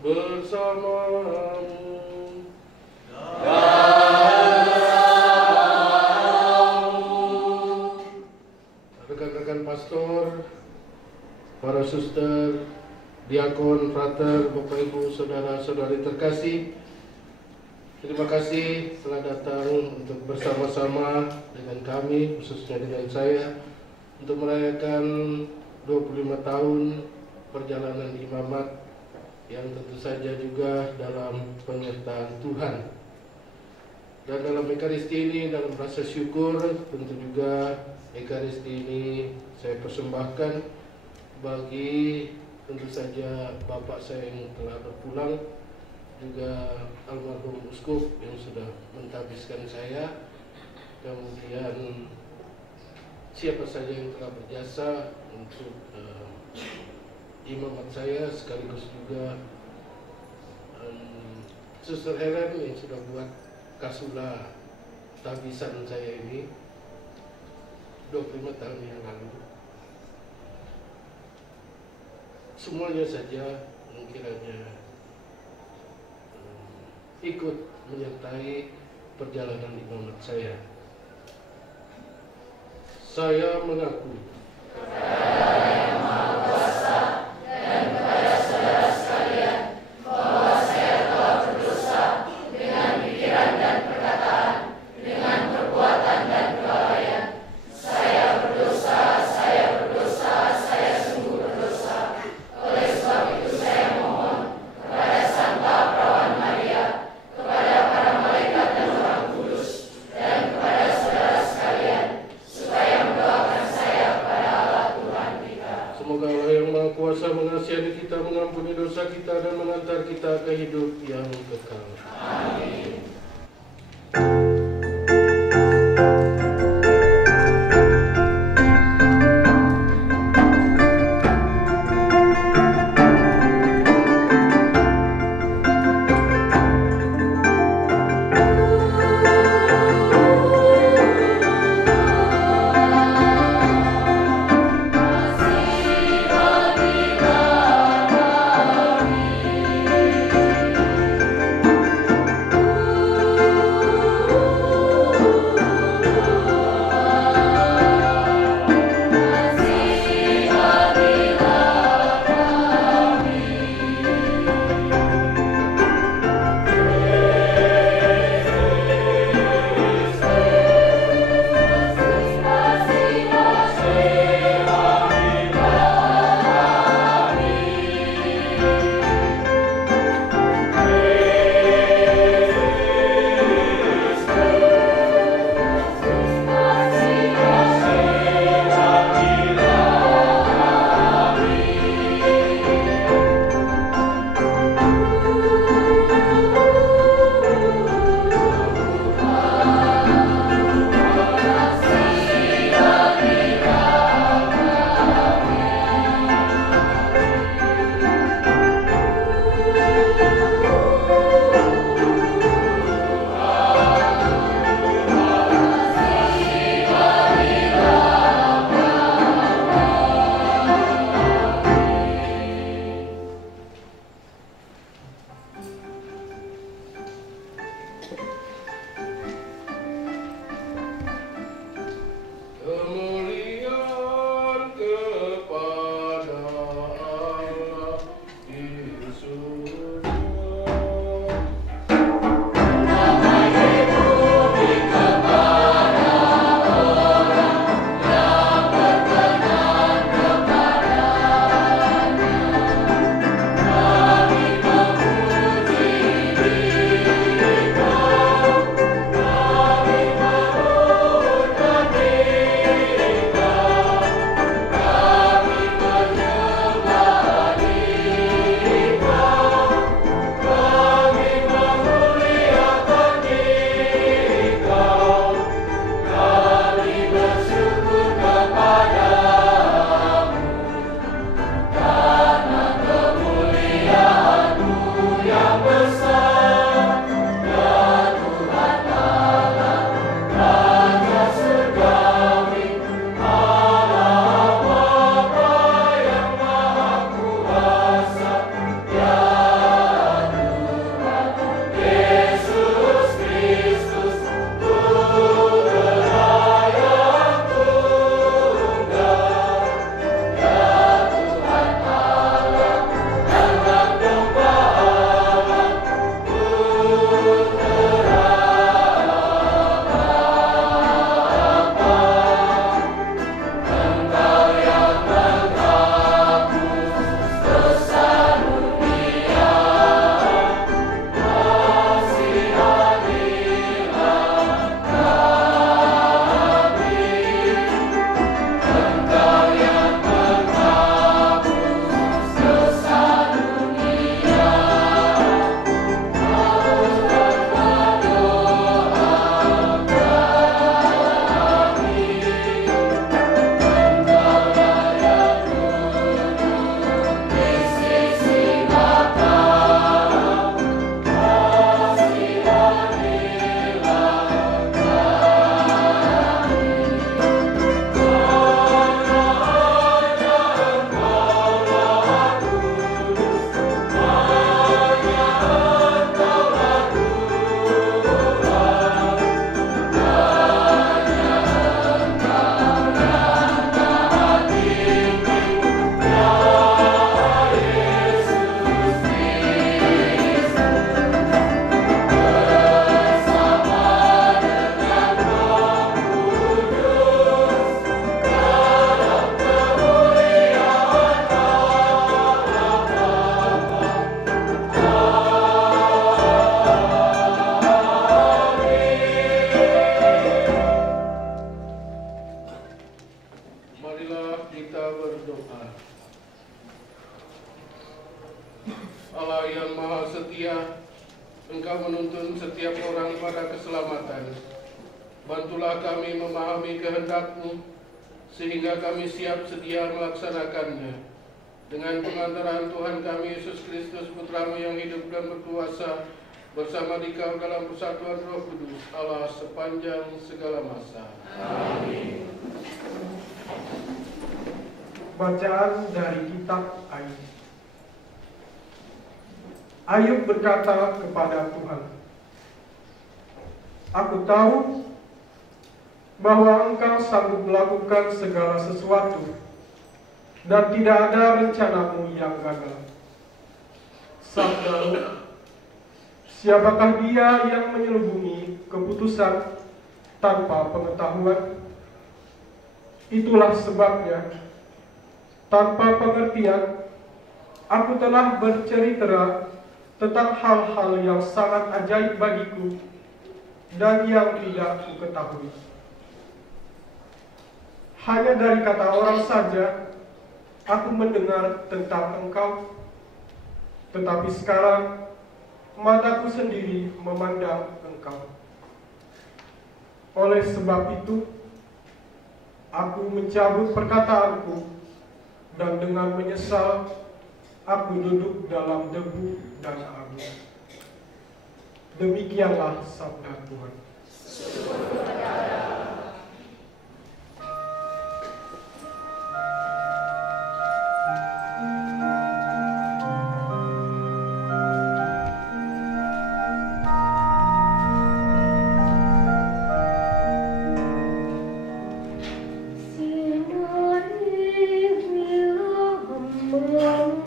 bersamamu. Rekan-rekan pastor, para suster, diakon, frater, Bapak Ibu, saudara-saudari terkasih, terima kasih telah datang untuk bersama-sama dengan kami, khususnya dengan saya, untuk merayakan 25 tahun perjalanan imamat yang tentu saja juga dalam penyertaan Tuhan. Dan dalam Ekaristi ini, dalam rasa syukur, tentu juga Ekaristi ini saya persembahkan bagi tentu saja Bapak saya yang telah berpulang, juga almarhum Uskup yang sudah mentahbiskan saya, kemudian siapa saja yang telah berjasa untuk imamat saya, sekaligus juga Suster Helen yang sudah buat kasula tahbisan saya ini 25 tahun yang lalu. Semuanya saja kiranya ikut menyertai perjalanan imamat saya. Saya mengaku kepada Yang Maha Kuasa dan kepada saudara sekalian bahwa saya telah berdosa dengan pikiran dan perkataan, dengan perbuatan dan kelalaian. Saya berdosa, saya sungguh berdosa. Oleh sebab itu saya mohon kepada Santa Perawan Maria, kepada para malaikat dan orang kudus, dan kepada saudara sekalian, supaya mendoakan saya kepada Allah Tuhan kita. Semoga Allah yang Maha Kuasa mengasihani kita, mengampuni dosa kita, dan mengantar kita ke hidup yang kekal. Amin. setiap orang pada keselamatan. Bantulah kami memahami kehendak-Mu, sehingga kami siap sedia melaksanakannya. Dengan pengantaran Tuhan kami Yesus Kristus, Putra-Mu yang hidup dan berkuasa, bersama Dikau dalam persatuan Roh Kudus, Allah sepanjang segala masa. Amin. Bacaan dari Kitab Ayub. Ayub berkata kepada Tuhan, "Aku tahu bahwa Engkau sanggup melakukan segala sesuatu, dan tidak ada rencana-Mu yang gagal." Sabda-Mu, siapakah dia yang menyelubungi keputusan tanpa pengetahuan? Itulah sebabnya, tanpa pengertian, aku telah bercerita tentang hal-hal yang sangat ajaib bagiku dan yang tidak kuketahui. Hanya dari kata orang saja aku mendengar tentang Engkau, tetapi sekarang mataku sendiri memandang Engkau. Oleh sebab itu, aku mencabut perkataanku, dan dengan menyesal aku duduk dalam debu dan abu. Demikianlah sabda Tuhan. Wow.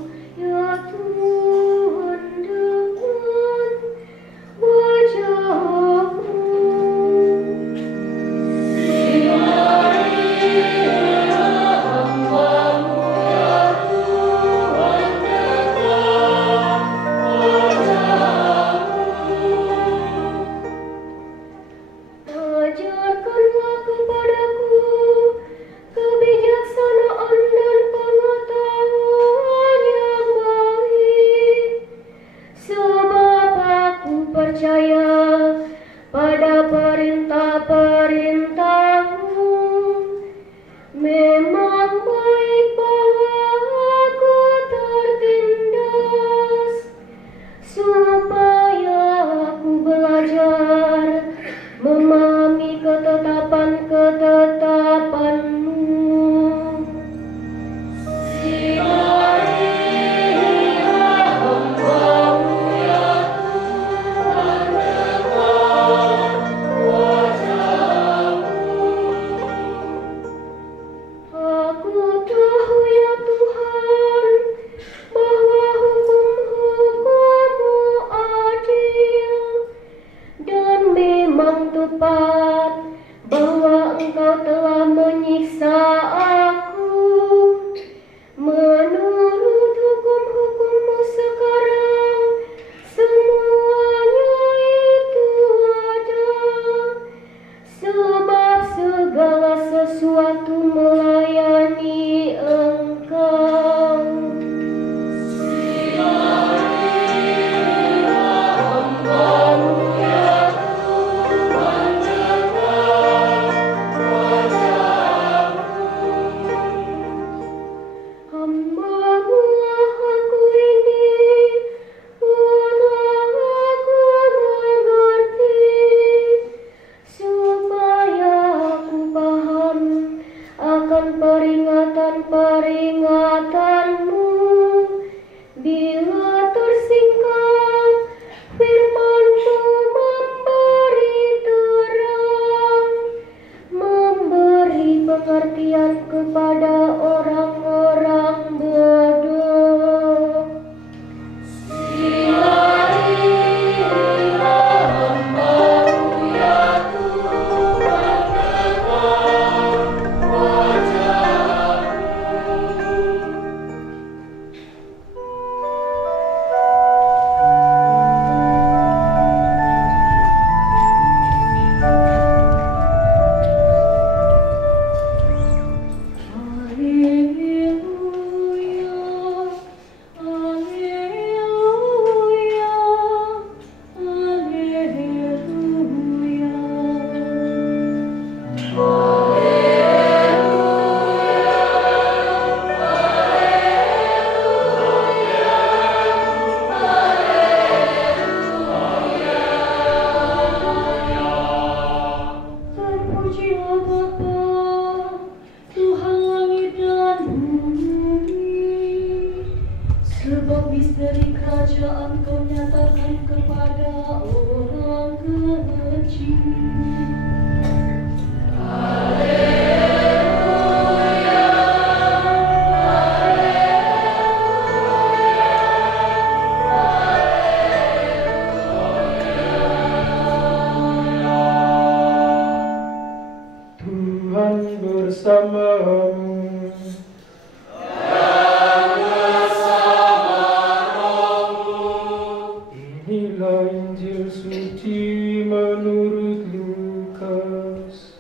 menurut Lukas.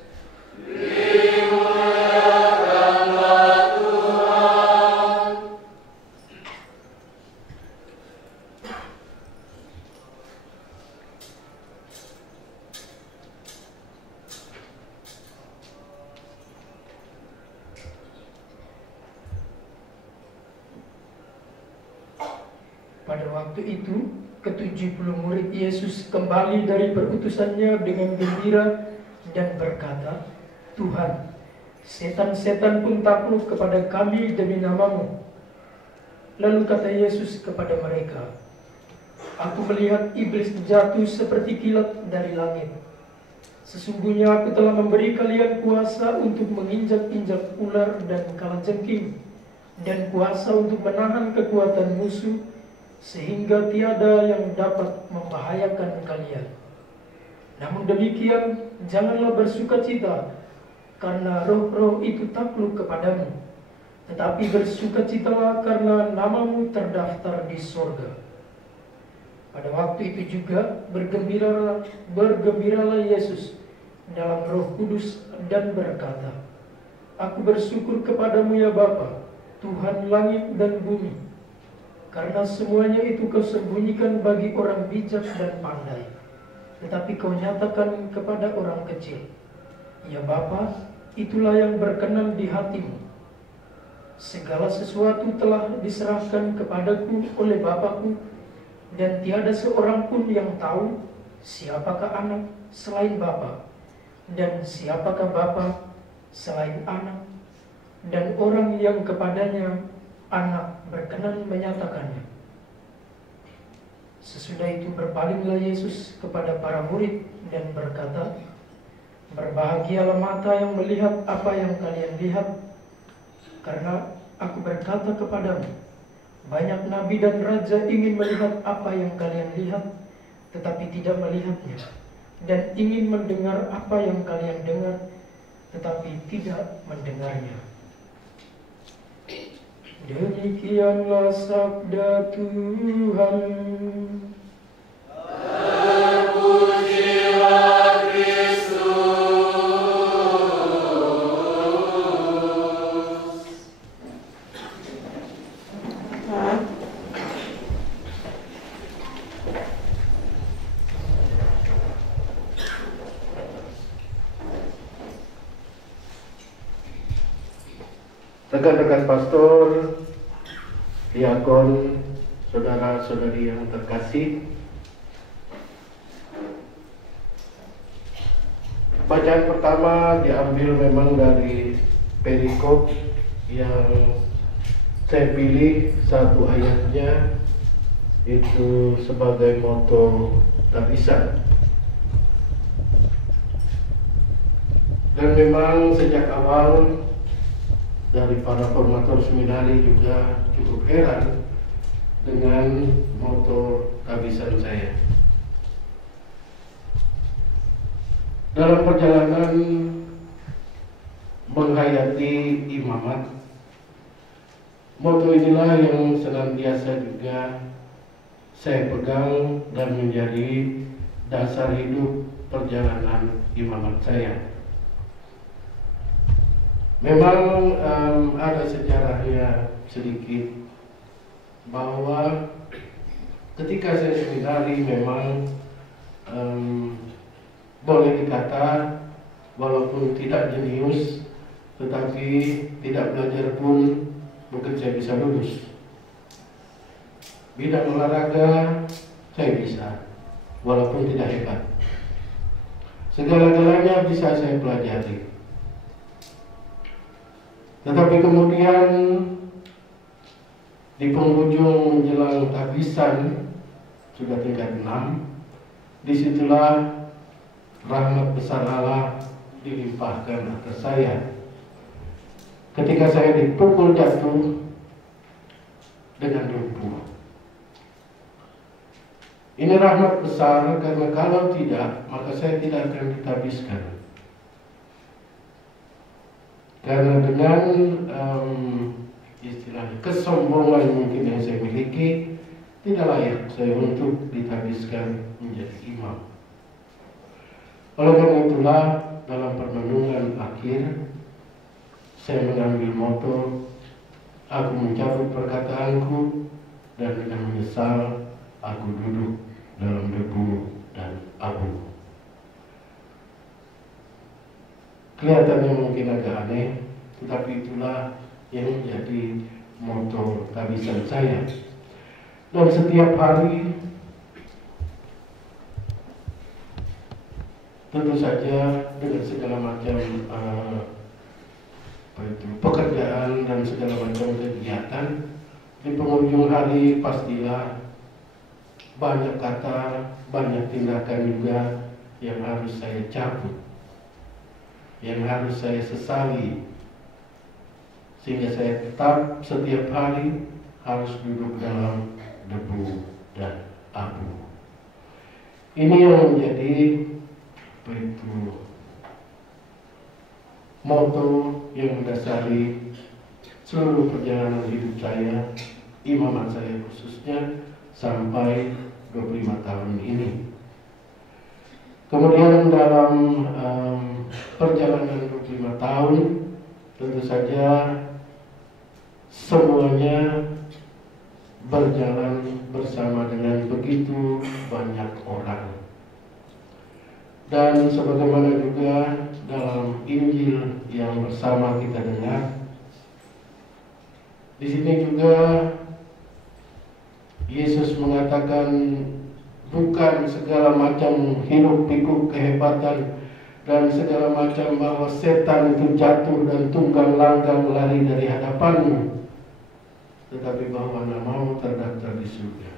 Pada waktu itu, ke-70 murid Yesus kembali dari perutusannya dengan gembira dan berkata, "Tuhan, setan-setan pun takluk kepada kami demi nama-Mu." Lalu kata Yesus kepada mereka, "Aku melihat iblis jatuh seperti kilat dari langit. Sesungguhnya aku telah memberi kalian kuasa untuk menginjak-injak ular dan kalajengking, dan kuasa untuk menahan kekuatan musuh, sehingga tiada yang dapat membahayakan kalian. Namun demikian, janganlah bersukacita karena roh-roh itu takluk kepadamu, tetapi bersukacitalah karena namamu terdaftar di sorga." Pada waktu itu juga bergembiralah Yesus dalam Roh Kudus dan berkata, "Aku bersyukur kepadamu ya Bapa, Tuhan langit dan bumi, karena semuanya itu Kau sembunyikan bagi orang bijak dan pandai, tetapi Kau nyatakan kepada orang kecil. Ya Bapa, itulah yang berkenan di hati-Mu. Segala sesuatu telah diserahkan kepadaku oleh Bapa-Ku, dan tiada seorang pun yang tahu siapakah anak selain Bapa, dan siapakah Bapa selain anak, dan orang yang kepadanya anak berkenan menyatakannya." Sesudah itu berpalinglah Yesus kepada para murid dan berkata, "Berbahagialah mata yang melihat apa yang kalian lihat, karena aku berkata kepadamu, banyak nabi dan raja ingin melihat apa yang kalian lihat, tetapi tidak melihatnya, dan ingin mendengar apa yang kalian dengar, tetapi tidak mendengarnya." Demikianlah sabda Tuhan. Terpujilah Kristus. Rekan-rekan pastor, diakon, saudara-saudari yang terkasih, bacaan pertama diambil memang dari perikop yang saya pilih satu ayatnya itu sebagai moto tabisan. Dan memang sejak awal dari para formator seminari juga cukup heran dengan moto tabisan saya. Dalam perjalanan menghayati imamat, moto inilah yang senantiasa juga saya pegang dan menjadi dasar hidup perjalanan imamat saya. Memang ada sejarahnya sedikit bahwa ketika saya seminari memang boleh dikata walaupun tidak jenius tetapi tidak belajar pun mungkin saya bisa lulus. Bidang olahraga saya bisa walaupun tidak hebat. Segala-galanya bisa saya pelajari. Tetapi kemudian di penghujung menjelang tabisan sudah tingkat 6, disitulah rahmat besar Allah dilimpahkan atas saya. Ketika saya dipukul jatuh dengan lumpuh. Ini rahmat besar karena kalau tidak maka saya tidak akan ditabiskan. Karena dengan istilahnya kesombongan mungkin yang saya miliki, tidak layak saya untuk ditabiskan menjadi imam. Oleh karena itulah dalam permenungan akhir saya mengambil moto, aku mencabut perkataanku dan dengan menyesal aku duduk dalam debu dan abu. Kelihatannya mungkin agak aneh, tetapi itulah yang menjadi moto tabisan saya. Dan setiap hari tentu saja dengan segala macam pekerjaan dan segala macam kegiatan, di penghujung hari pastilah banyak kata, banyak tindakan juga yang harus saya cabut, yang harus saya sesali, sehingga saya tetap setiap hari harus duduk dalam debu dan abu. Ini yang menjadi moto yang mendasari seluruh perjalanan hidup saya, imamat saya khususnya sampai 25 tahun ini. Kemudian dalam perjalanan 25 tahun tentu saja semuanya berjalan bersama dengan begitu banyak orang. Dan sebagaimana juga dalam Injil yang bersama kita dengar, di sini juga Yesus mengatakan bukan segala macam hiruk pikuk kehebatan dan segala macam bahwa setan itu jatuh dan tunggang langgang lari dari hadapanmu, tetapi bahwa namamu terdaftar di surga.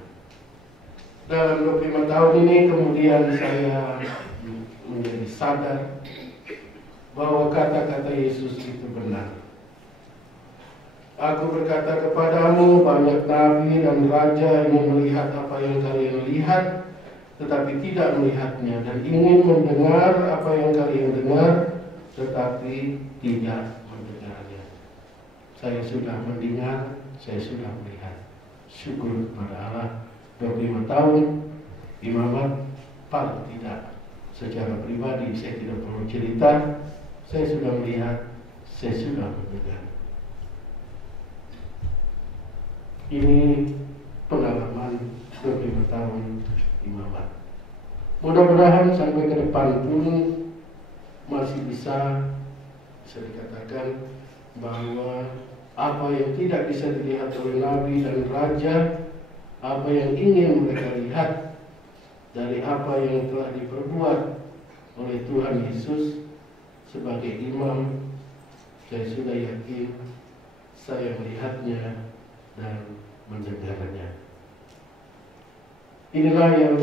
Dalam 25 tahun ini kemudian saya menjadi sadar bahwa kata-kata Yesus itu benar. Aku berkata kepadamu, banyak nabi dan raja ingin melihat apa yang kalian lihat, tetapi tidak melihatnya, dan ingin mendengar apa yang kalian dengar, tetapi tidak mendengarnya. Saya sudah mendengar, saya sudah melihat. Syukur kepada Allah, 25 tahun imamat, paling tidak secara pribadi saya tidak perlu cerita, saya sudah melihat, saya sudah mendengar. Ini pengalaman 25 tahun imamat. Mudah-mudahan sampai ke depan pun masih bisa dikatakan bahwa apa yang tidak bisa dilihat oleh nabi dan raja, apa yang ingin mereka lihat dari apa yang telah diperbuat oleh Tuhan Yesus sebagai imam, saya sudah yakin saya melihatnya dan mendengarnya. Inilah yang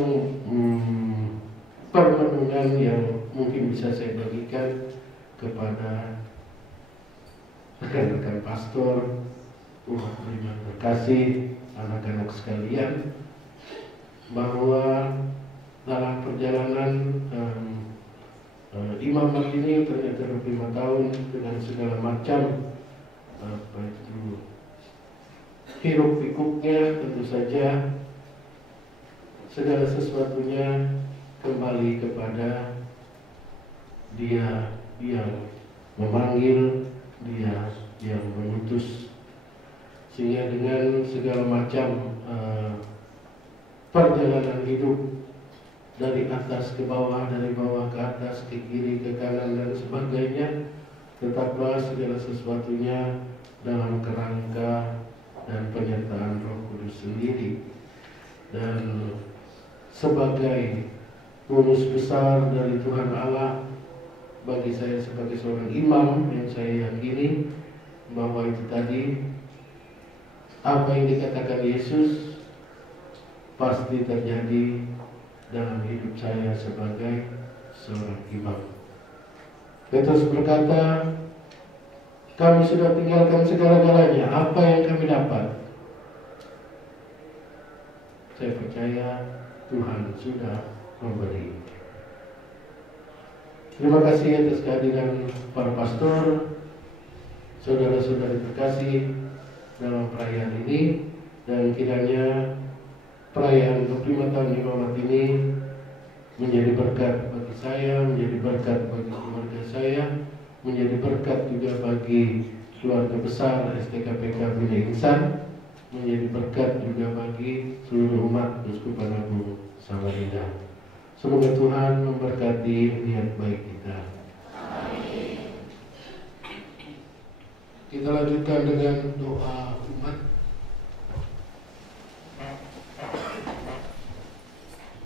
permenungan yang mungkin bisa saya bagikan kepada rekan-rekan pastor, umat beriman terkasih, anak-anak sekalian, bahwa dalam perjalanan imamat ini ternyata 25 tahun dengan segala macam hiruk pikuknya, tentu saja segala sesuatunya kembali kepada Dia yang memanggil, Dia yang mengutus, sehingga dengan segala macam perjalanan hidup dari atas ke bawah, dari bawah ke atas, ke kiri, ke kanan dan sebagainya, tetaplah segala sesuatunya dalam kerangka dan penyertaan Roh Kudus sendiri. Dan sebagai bonus besar dari Tuhan Allah bagi saya sebagai seorang imam, yang saya yakini bahwa itu tadi apa yang dikatakan Yesus pasti terjadi dalam hidup saya sebagai seorang imam. Petrus berkata, kami sudah tinggalkan segala-galanya, apa yang kami dapat? Saya percaya Tuhan sudah memberi. Terima kasih atas kehadiran para pastor, saudara-saudari terkasih dalam perayaan ini, dan kiranya perayaan 25 tahun imamat ini menjadi berkat bagi bagi saya, menjadi berkat bagi keluarga saya, menjadi berkat juga bagi keluarga besar STKPK Bina Insan, menjadi berkat juga bagi seluruh umat Uskupan Agung Samarinda. Semoga Tuhan memberkati niat baik kita. Amin. Kita lanjutkan dengan doa umat.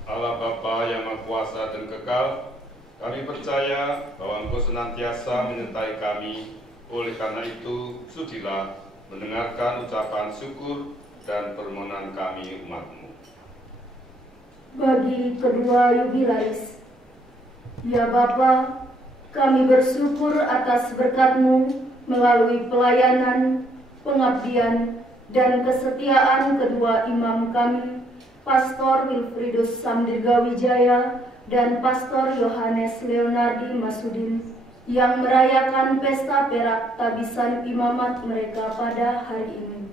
Allah Bapa yang Maha Kuasa dan Kekal, kami percaya bahwa Engkau senantiasa menyertai kami. Oleh karena itu, sudilah mendengarkan ucapan syukur dan permohonan kami umat-Mu. Bagi kedua jubilaris, ya Bapa, kami bersyukur atas berkat-Mu melalui pelayanan, pengabdian, dan kesetiaan kedua imam kami, Pastor Wilfridus Samdirgawijaya dan Pastor Yohanes Leonardi Masudin, yang merayakan pesta perak tabisan imamat mereka pada hari ini.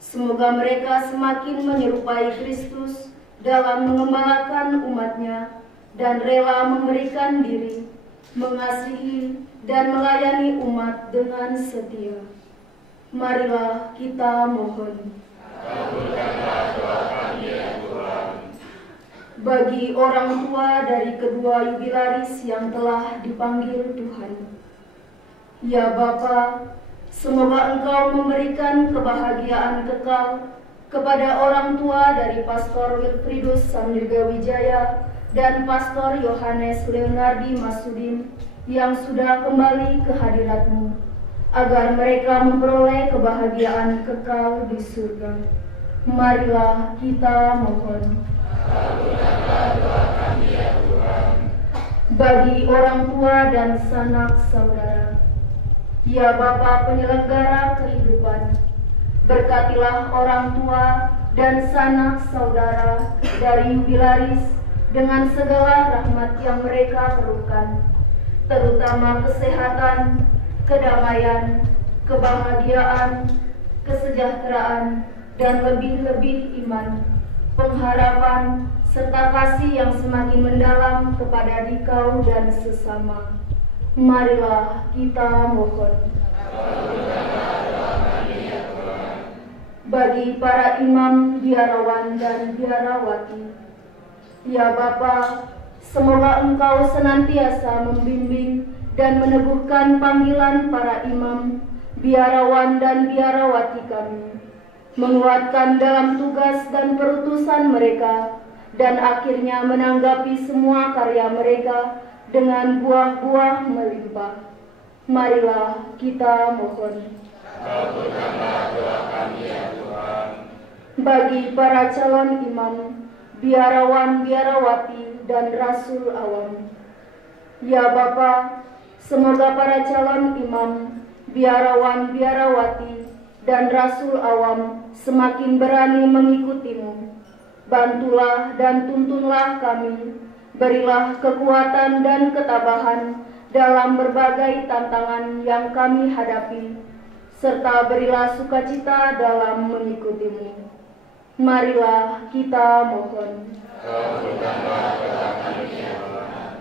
Semoga mereka semakin menyerupai Kristus dalam mengembalakan umatnya dan rela memberikan diri, mengasihi dan melayani umat dengan setia. Marilah kita mohon. Kabulkanlah doa kami ya Tuhan. Bagi orang tua dari kedua jubilaris yang telah dipanggil Tuhan, ya Bapa, semoga Engkau memberikan kebahagiaan kekal kepada orang tua dari Pastor Wilfridus Samdirgawijaya dan Pastor Yohanes Leonardi Masudin yang sudah kembali ke hadirat-Mu, agar mereka memperoleh kebahagiaan kekal di surga. Marilah kita mohon. Kabulkanlah doa kami ya Tuhan. Bagi orang tua dan sanak saudara, ya Bapa penyelenggara kehidupan, berkatilah orang tua dan sanak saudara dari jubilaris dengan segala rahmat yang mereka perlukan, terutama kesehatan, kedamaian, kebahagiaan, kesejahteraan, dan lebih-lebih iman, pengharapan, serta kasih yang semakin mendalam kepada dikau dan sesama. Marilah kita mohon. Bagi para imam, biarawan, dan biarawati, ya Bapa, semoga Engkau senantiasa membimbing dan meneguhkan panggilan para imam, biarawan, dan biarawati kami, menguatkan dalam tugas dan perutusan mereka, dan akhirnya menanggapi semua karya mereka dengan buah-buah melimpah. Marilah kita mohon. Kabulkanlah doa kami ya Tuhan. Bagi para calon imam, biarawan, biarawati, dan rasul awam, ya Bapa, semoga para calon imam, biarawan, biarawati, dan rasul awam semakin berani mengikutimu. Bantulah dan tuntunlah kami, berilah kekuatan dan ketabahan dalam berbagai tantangan yang kami hadapi, serta berilah sukacita dalam mengikutimu. Marilah kita mohon. Kabulkanlah doa kami ya Tuhan.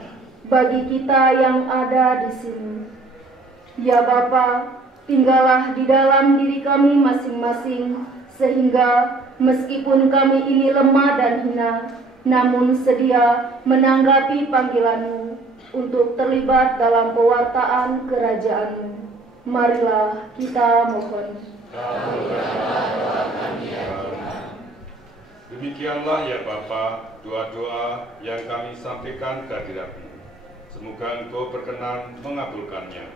Bagi kita yang ada di sini, ya Bapa, tinggallah di dalam diri kami masing-masing, sehingga meskipun kami ini lemah dan hina, namun sedia menanggapi panggilan-Mu untuk terlibat dalam pewartaan kerajaan-Mu. Marilah kita mohon. Kabulkanlah doa kami ya Tuhan. Demikianlah ya Bapa, doa-doa yang kami sampaikan ke hadirat-Mu. Semoga Engkau berkenan mengabulkannya,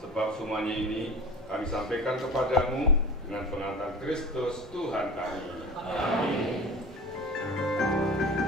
sebab semuanya ini kami sampaikan kepadamu dengan pengangkatan Kristus Tuhan kami. Amin. Aku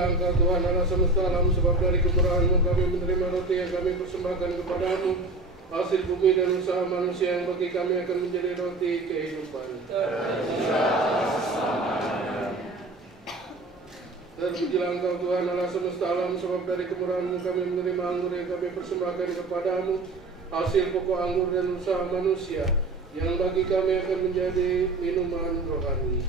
Terpujilah Engkau Tuhan Allah semesta alam, sebab dari kemurahan-Mu kami menerima roti yang kami persembahkan kepada-Mu, hasil bumi dan usaha manusia yang bagi kami akan menjadi roti kehidupan. Terpujilah Engkau Tuhan Allah semesta alam, sebab dari kemurahan-Mu kami menerima anggur yang kami persembahkan kepada-Mu, hasil pokok anggur dan usaha manusia yang bagi kami akan menjadi minuman rohani.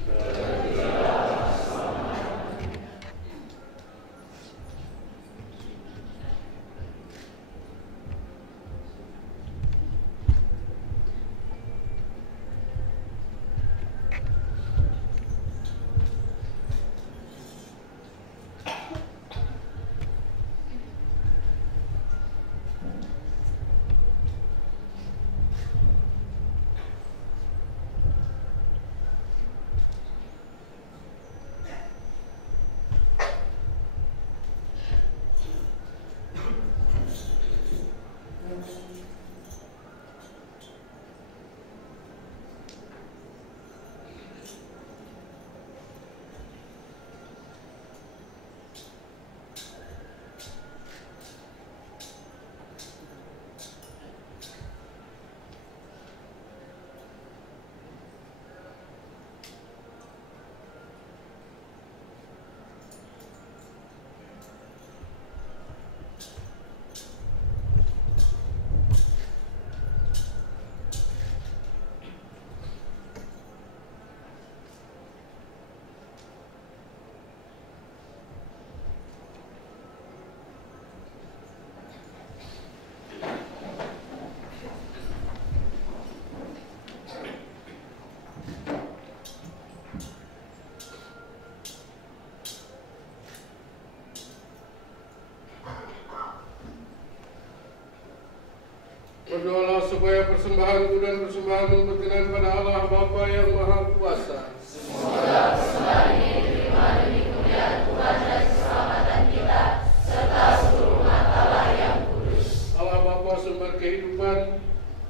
Berdoalah supaya persembahanku dan persembahanmu berkenan pada Allah Bapa yang Maha Kuasa. Semoga persembahan ini diterima demi kemuliaan Tuhan dan keselamatan kita, serta seluruh umat Allah yang kudus. Allah Bapa sumber kehidupan,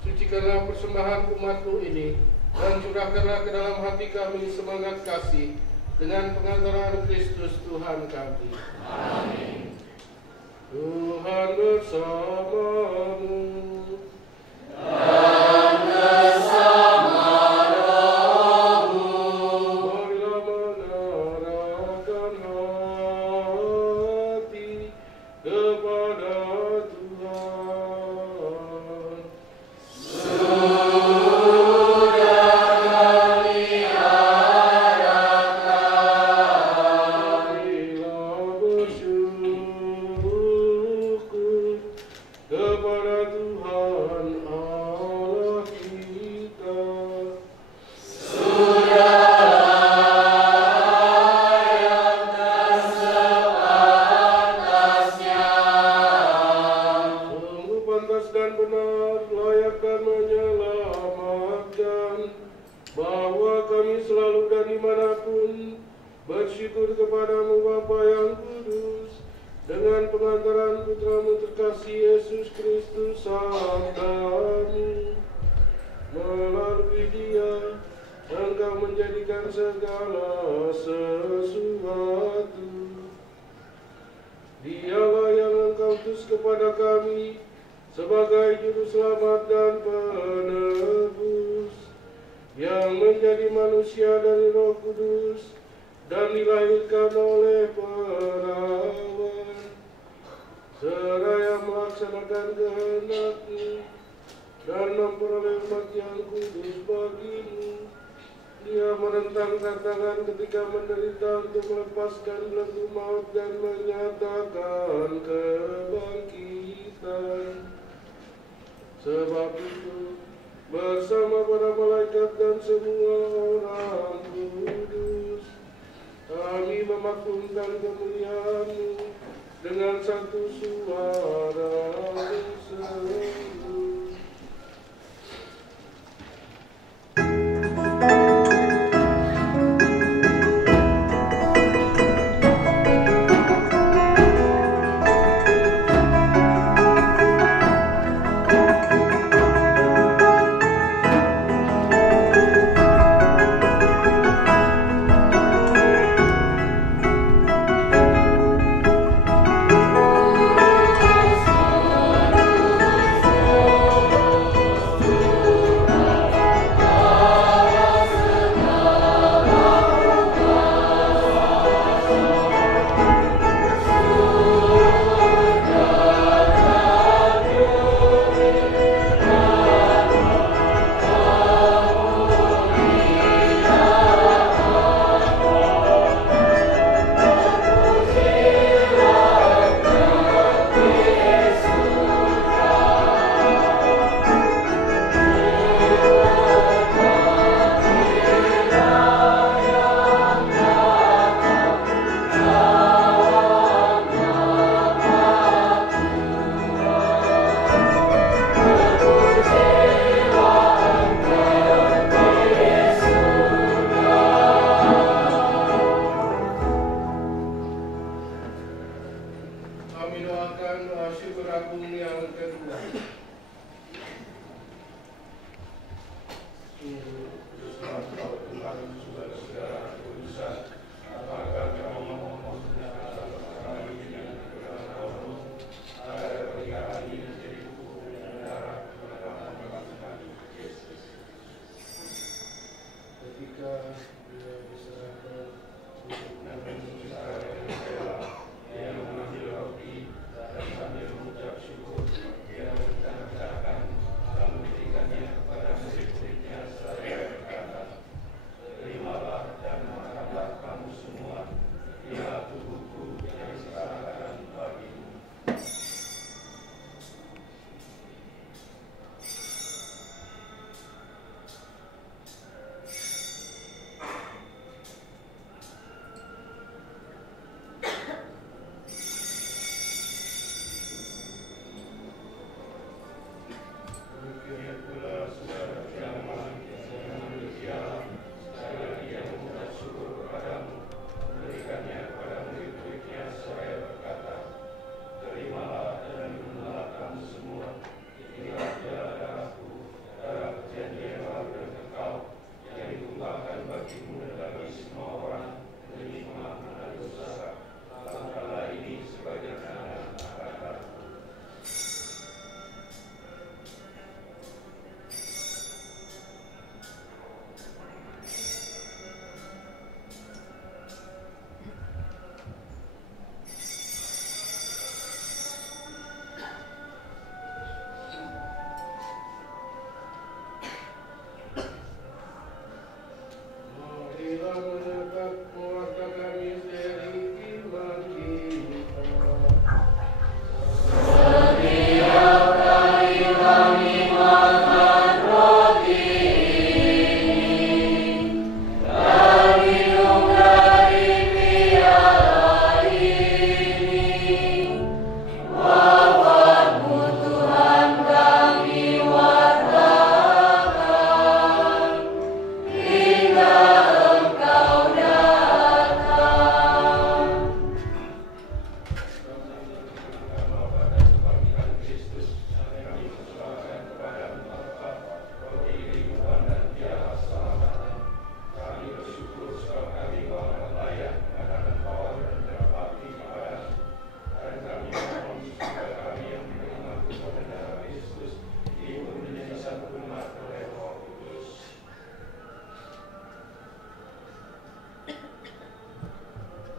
sucikanlah persembahan umat-Mu ini, dan curahkanlah ke dalam hati kami semangat kasih dengan pengantaran Kristus Tuhan kami. Amin. Tuhan bersamamu. Dan bersama rohmu. Marilah mengarahkan hati kepada Tuhan. Sudah kami arahkan. Marilah bersyukur kepada Tuhan Allah kita. Sungguh pantas dan benar, layak dan menyelamatkan, bahwa kami selalu dan dimanapun bersyukur kepadamu Bapa yang kudus, dengan pengantaran Putra-Mu terkasih Yesus Kristus Sabda-Mu. Melalui Dia Engkau menjadikan segala sesuatu. Dialah yang Engkau utus kepada kami sebagai juru selamat dan penebus, yang menjadi manusia dari Roh Kudus dan dilahirkan oleh perawan, seraya melaksanakan kehendak-Mu dan memperoleh umat yang kudus bagi-Mu. Dia merentang tantangan ketika menderita untuk melepaskan belenggu maut dan menyatakan kebangkitan. Sebab itu, bersama para malaikat dan semua orang kudus, kami memaklumkan kemuliaan-Mu dengan satu suara seru.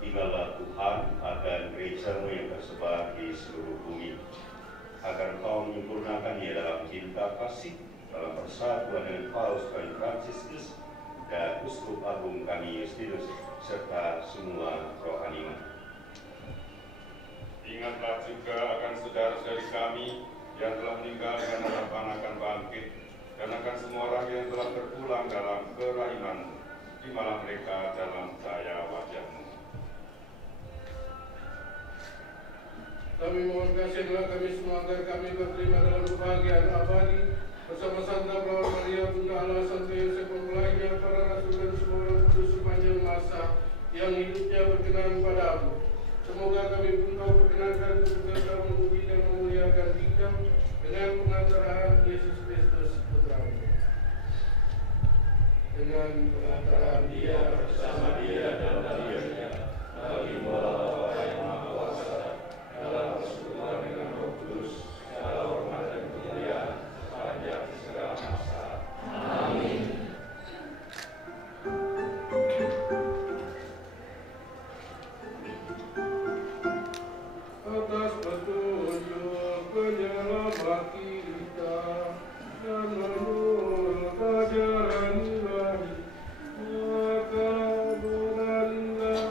Tinggallah Tuhan akan gereja-Mu yang tersebar di seluruh bumi, agar Kau menyempurnakannya dalam cinta kasih, dalam persatuan dengan Paus Fransiskus dan Uskup Agung kami Justinus, serta semua rohaniwan. Ingatlah juga akan saudara-saudari kami yang telah meninggal dengan harapan akan bangkit, dan akan semua orang yang telah berpulang dalam kerahiman-Mu, di malam mereka dalam cahaya wajah-Mu. Kami mohon kasih-Nya kami semua agar kami berterima dalam kebahagiaan abadi bersama Santa Bapa Maria Bunda Allah, Santo Yosef mempelainya, para rasul dan semua orang kudus sepanjang masa yang hidupnya berkenan padamu. Semoga kami pun Kau perkenankan untuk tetap memuji dan memuliakan Dikau dengan pengantaraan Yesus Kristus Putra-Mu. Dengan pengantaraan Dia, bersama Dia dan dalam Dia, bagi Allah yang Maha Kuasa, dalam persekutuan dengan Roh Kudus, segala hormat dan kemuliaan sepanjang segala masa. Amin. Atas petunjuk penyelamat kita dan menurut ajaran ilahi, maka beranilah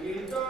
kita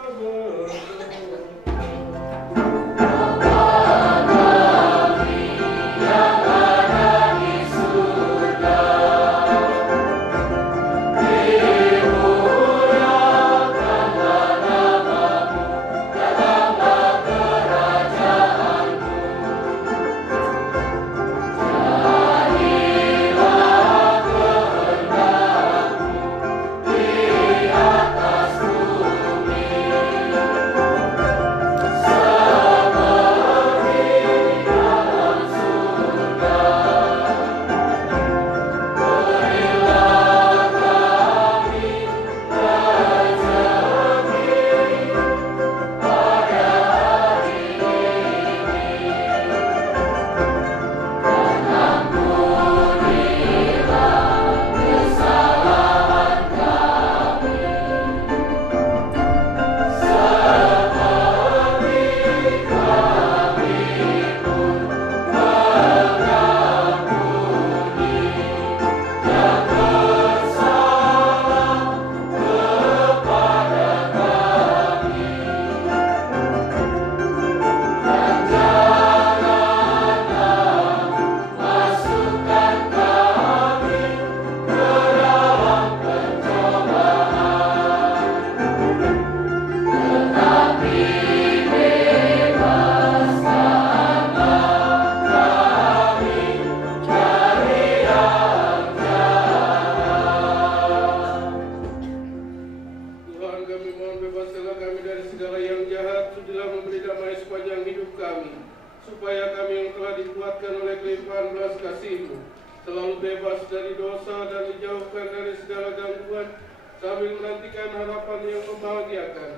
Tuhan, sambil menantikan harapan yang membahagiakan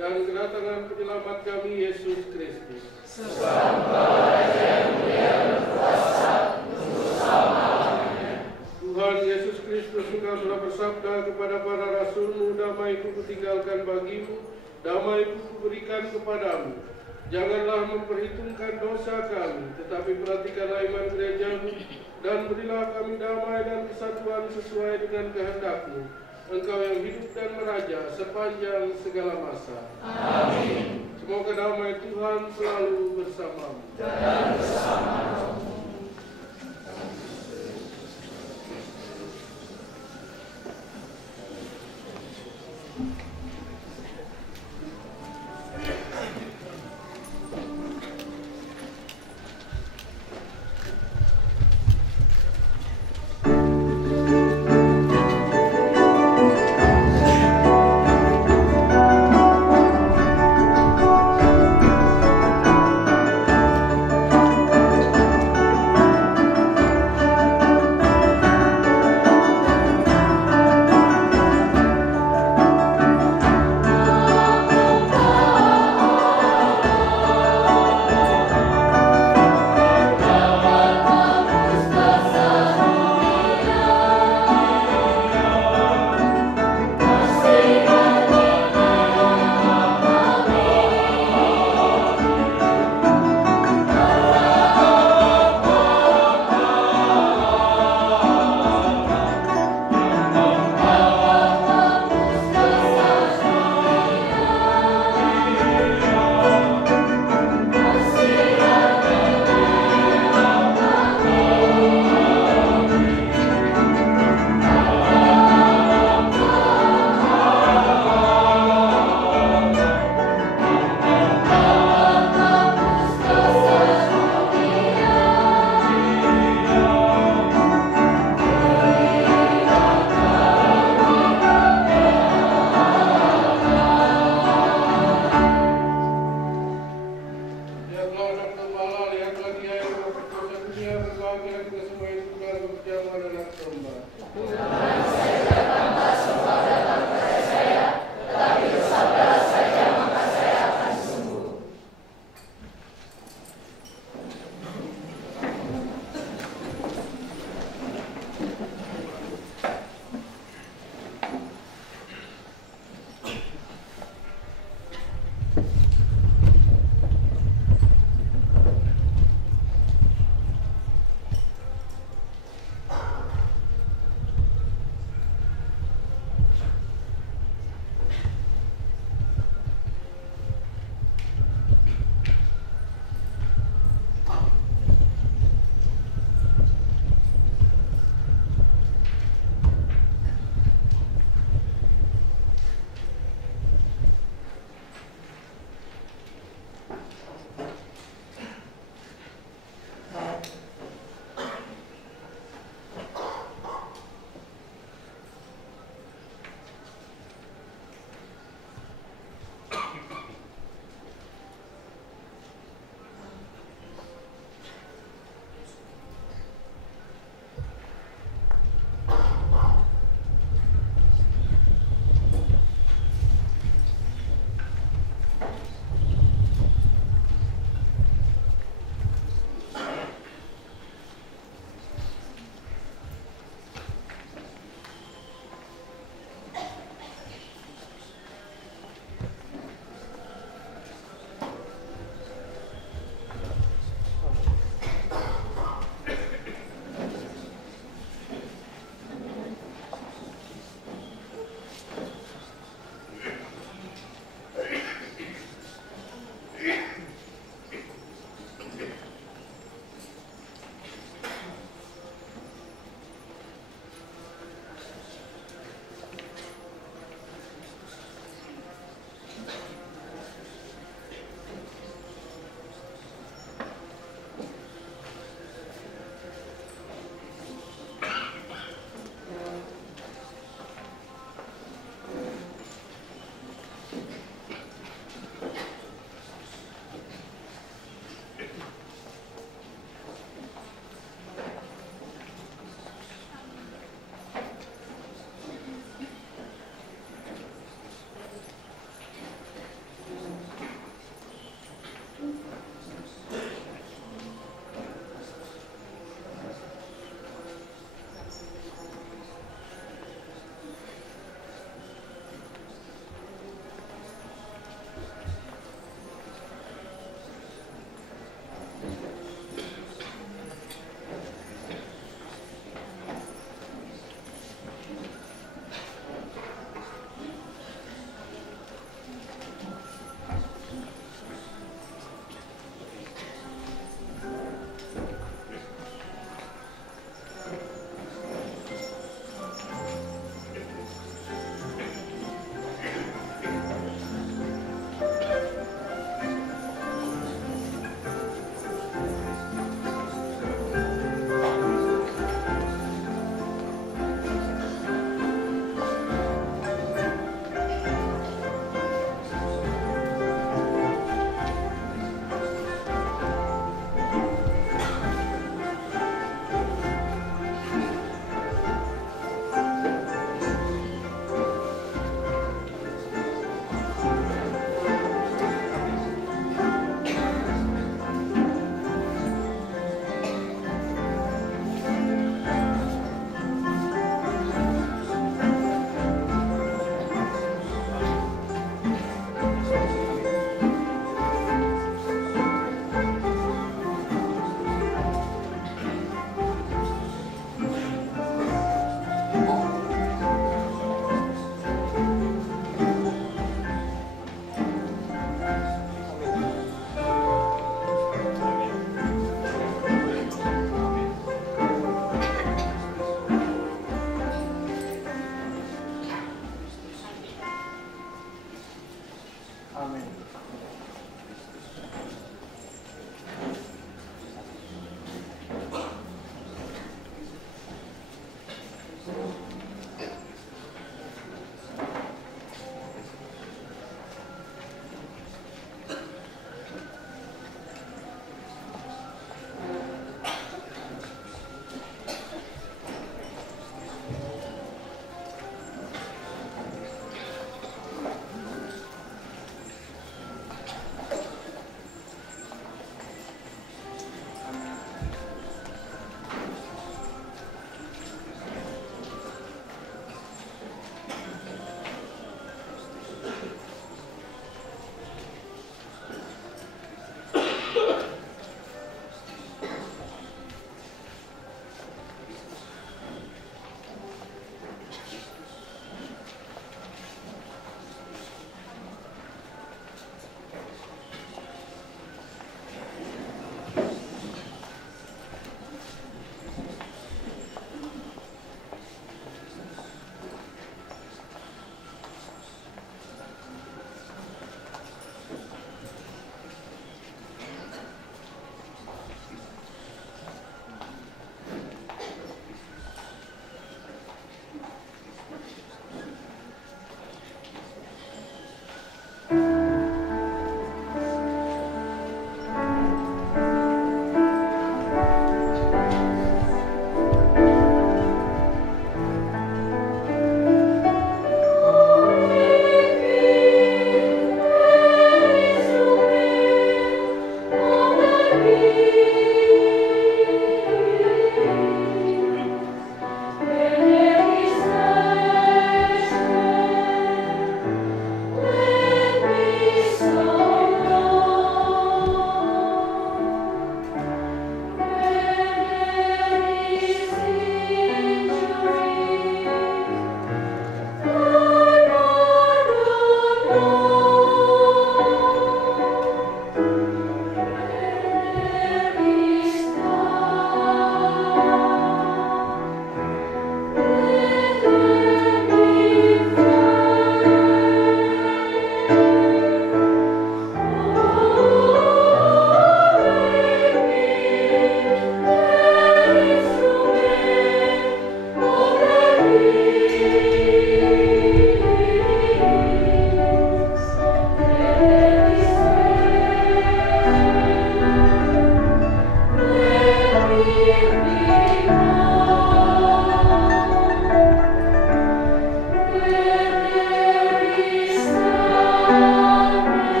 dan kedatangan penyelamat kami Yesus Kristus. Sebab Engkau Raja yang mulia dan berkuasa untuk selama-lamanya. Tuhan Yesus Kristus, Engkau telah bersabda kepada para rasul-Mu, damai-Ku kutinggalkan bagimu, damai-Ku kuberikan kepadamu. Janganlah memperhitungkan dosa kami, tetapi perhatikanlah iman gereja-Mu, dan berilah kami damai dan kesatuan sesuai dengan kehendak-Mu. Engkau yang hidup dan meraja sepanjang segala masa. Amin. Semoga damai Tuhan selalu bersamamu. Dan bersama-Mu.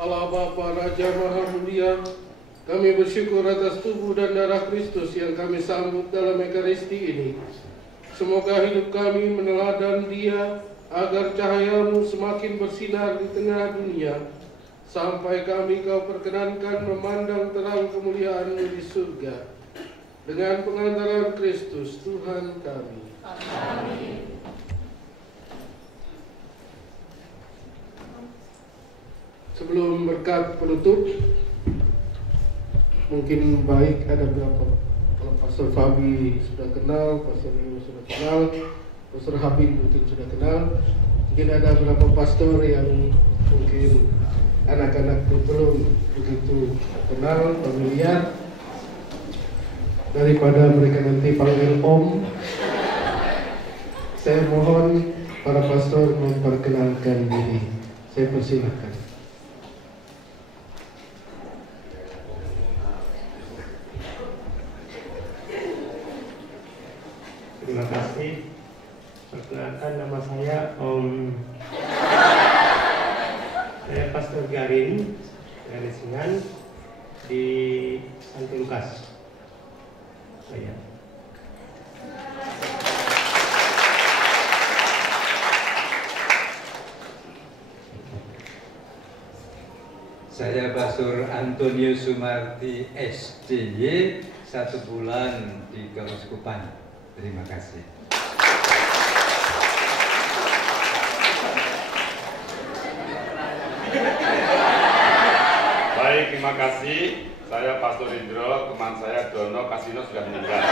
Allah Bapa Raja Maha Mulia, kami bersyukur atas tubuh dan darah Kristus yang kami sambut dalam Ekaristi ini. Semoga hidup kami meneladan Dia, agar cahayamu semakin bersinar di tengah dunia, sampai kami Kau perkenankan memandang terang kemuliaan-Mu di surga. Dengan pengantaran Kristus Tuhan kami. Amin. Sebelum berkat penutup, mungkin baik ada beberapa, kalau Pastor Fabi sudah kenal, Pastor Rio sudah kenal, Pastor Habib mungkin sudah kenal, mungkin ada beberapa pastor yang mungkin anak-anak belum begitu kenal, familiar. Daripada mereka nanti panggil Om, saya mohon para pastor memperkenalkan diri. Saya persilakan. Terima kasih. Perkenalkan, nama saya Om. Saya Pastor Garin dari Singan di Santo Lukas. Saya Pastor Antonio Sumarti SDY, 1 bulan di Keuskupan. Terima kasih. Baik, terima kasih. Saya Pastor Indro, teman saya Dono Kasino sudah meninggal.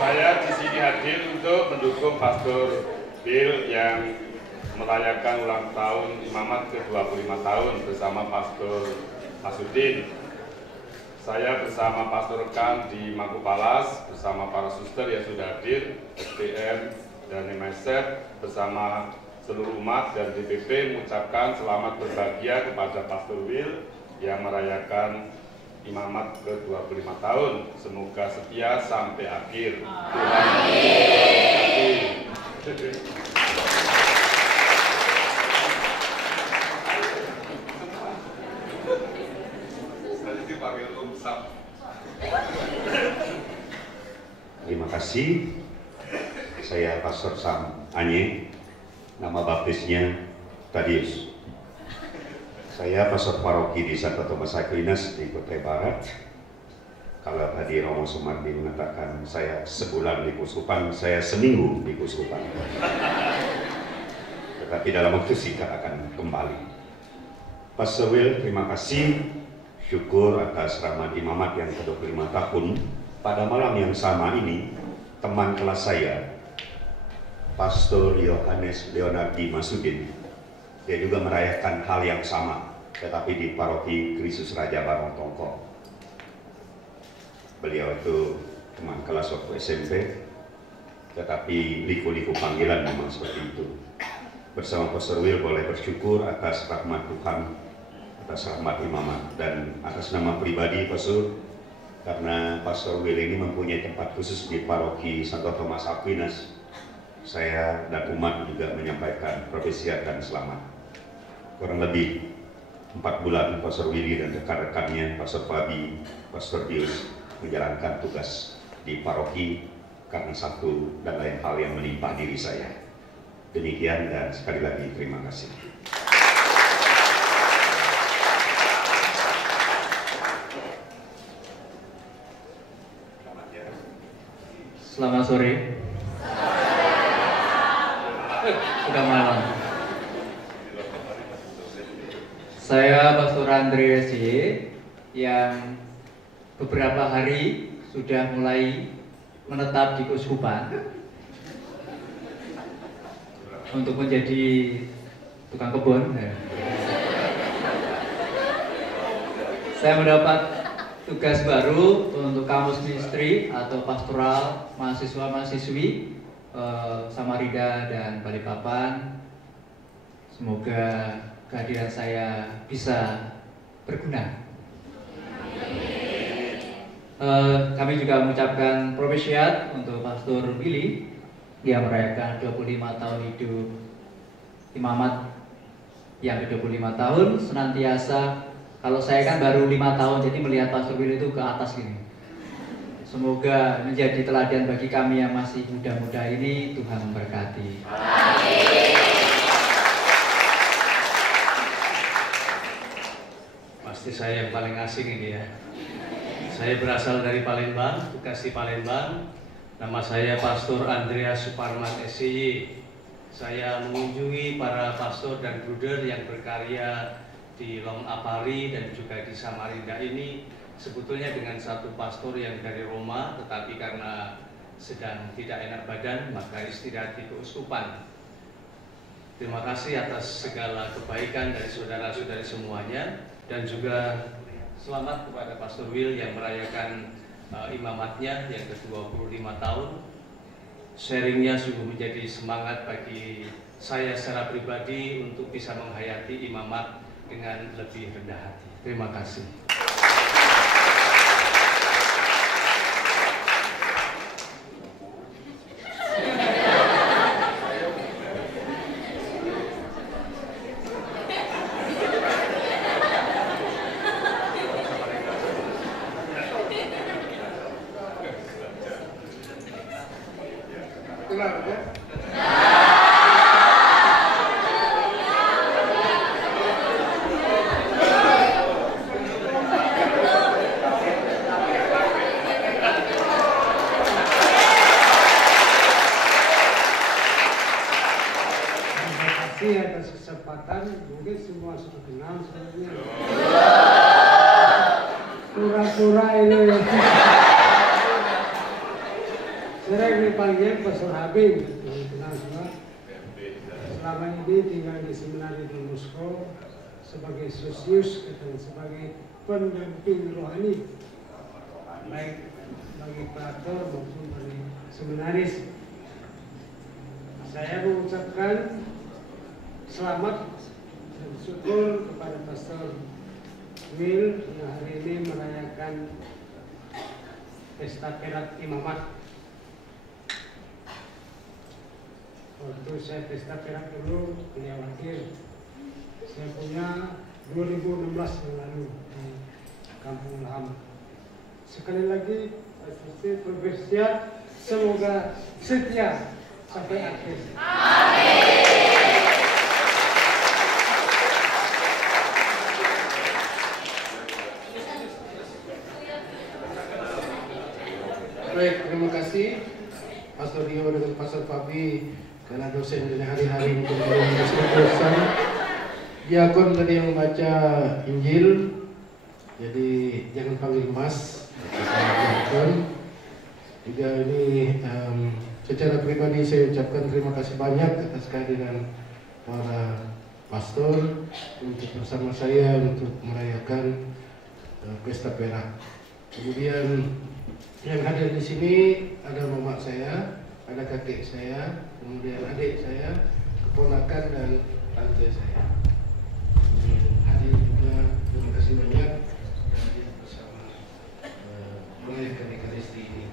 Saya di sini hadir untuk mendukung Pastor Bill yang merayakan ulang tahun imamat ke-25 tahun bersama Pastor Masudin. Saya bersama Pastor Rekan di Mangkupalas, bersama para suster yang sudah hadir, SPM dan MSF, bersama seluruh umat dan DPP mengucapkan selamat berbahagia kepada Pastor Will yang merayakan imamat ke-25 tahun. Semoga setia sampai akhir. Tuhan memberkati. Terima kasih. Saya Pastor Sam Anye, nama baptisnya Tadius. Saya Pastor Paroki di Santo Thomas Aquinas di Kutai Barat. Kalau tadi Romo Sumardi mengatakan saya sebulan di Kuskupan, saya seminggu di Kuskupan. Tetapi dalam waktu singkat akan kembali. Pastor Will, terima kasih. Syukur atas rahmat imamat yang ke-25 tahun. Pada malam yang sama ini, teman kelas saya, Pastor Yohanes Leonardi Masudin, dia juga merayakan hal yang sama, tetapi di Paroki Kristus Raja Barong Tongko. Beliau itu teman kelas waktu SMP, tetapi liku-liku panggilan memang seperti itu. Bersama Pastor Will boleh bersyukur atas rahmat Tuhan, atas rahmat imamat, dan atas nama pribadi Pastor, karena Pastor Will ini mempunyai tempat khusus di Paroki Santo Thomas Aquinas. Saya dan umat juga menyampaikan propesiat dan selamat. Kurang lebih 4 bulan Pastor Willy dan rekan-rekannya, Pastor Fabi, Pastor Dius, menjalankan tugas di paroki karena satu dan lain hal yang menimpa diri saya. Demikian dan sekali lagi terima kasih. Selamat sore. Sudah malam. Saya Pastor Andreas Y yang beberapa hari sudah mulai menetap di Keuskupan untuk menjadi tukang kebun. Saya mendapat tugas baru untuk kampus ministry atau pastoral mahasiswa-mahasiswi Samarinda dan Balikpapan. Semoga kehadiran saya bisa berguna. Kami juga mengucapkan propesiat untuk Pastor Billy yang merayakan 25 tahun hidup imamat yang ke-25 tahun senantiasa, kalau saya kan baru 5 tahun jadi melihat Pastor Will itu ke atas gini. Semoga menjadi teladan bagi kami yang masih muda-muda ini. Tuhan memberkati. Pasti saya yang paling asing ini ya. Saya berasal dari Palembang, tugas di Palembang. Nama saya Pastor Andreas Suparman SCY. Saya mengunjungi para pastor dan bruder yang berkarya di Long Apari dan juga di Samarinda ini sebetulnya dengan satu pastor yang dari Roma, tetapi karena sedang tidak enak badan maka istirahat di keuskupan. Terima kasih atas segala kebaikan dari saudara-saudari semuanya, dan juga selamat kepada Pastor Will yang merayakan imamatnya yang ke-25 tahun. Sharingnya sungguh menjadi semangat bagi saya secara pribadi untuk bisa menghayati imamat dengan lebih rendah hati. Terima kasih. Atas kesempatan, mungkin semua sudah kenal sebenarnya. Pura-pura ini. Sering dipanggil Pastor Habib, kenal semua. Selama ini tinggal di seminari di Moskow sebagai sosius dan sebagai pendamping rohani, baik bagi pastor maupun bagi seminaris. Saya mengucapkan selamat dan syukur kepada Pastor Will yang hari ini merayakan pesta perak imamat. Waktu saya pesta perak dulu, beliau hadir. Saya punya 2016 yang lalu di Kampung Ilham. Sekali lagi, saya bersiap semoga setia sampai akhir. Amin. Baik, terima kasih Pastor Dio dengan Pastor Fabi karena dosen dari hari-hari untuk dosen. Diakon tadi yang membaca Injil, jadi jangan panggil Mas. Diakon. Juga ini secara pribadi saya ucapkan terima kasih banyak atas kehadiran para pastor untuk bersama saya untuk merayakan pesta perak. Kemudian yang hadir di sini ada mama saya, ada kakek saya, kemudian adik saya, keponakan dan tante saya. Hadir juga, terima kasih banyak hadir bersama merayakan Ekaristi ini.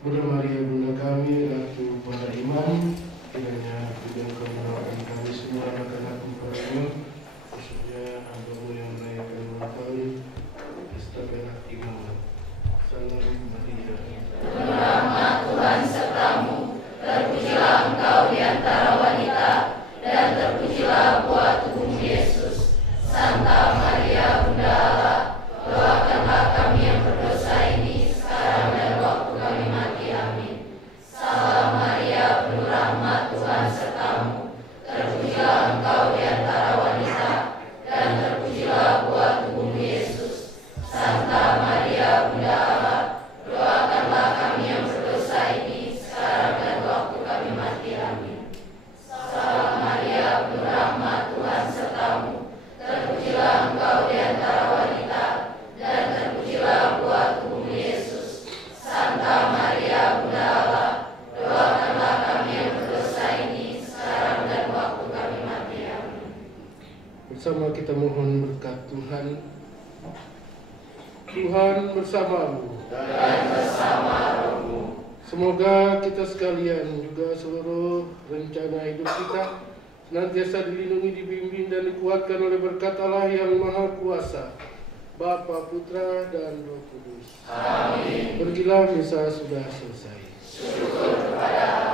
Bunda Maria, Bunda kami, Ratu para imam, kiranya Tuhan kau merawat kami semua anak-anak Tuhan, khususnya hamba-Mu yang merayakan ulang tahun pesta perak imamat. Salam Maria. Rahmat Tuhan sertamu, terpujilah engkau di antara wanita, dan terpujilah buah tubuhmu Yesus. Santa Maria Bunda Allah, doakanlah kami yang berdosa ini sekarang dan waktu kami mati. Amin. Salam Maria, penuh rahmat Tuhan sertamu, terpujilah engkau di antara wanita, dan terpujilah buah tubuhmu Yesus. Santa Maria Bunda Allah, doakanlah kami yang berdosa ini sekarang dan waktu kami mati. Amin. Salam Maria, penuh rahmat Tuhan sertamu, terpujilah engkau di antara wanita, dan terpujilah buah tubuhmu Yesus. Santa Maria Bunda Allah, doakanlah kami yang berdosa ini sekarang dan waktu kami mati. Amin. Bersama kita mohon berkat Tuhan. Tuhan bersamamu. Dan bersama rohmu. Semoga kita sekalian juga seluruh rencana hidup kita senantiasa dilindungi, dibimbing dan dikuatkan oleh berkat Allah yang Maha Kuasa, Bapa, Putra, dan Roh Kudus. Amin. Pergilah, misa sudah selesai. Syukur kepada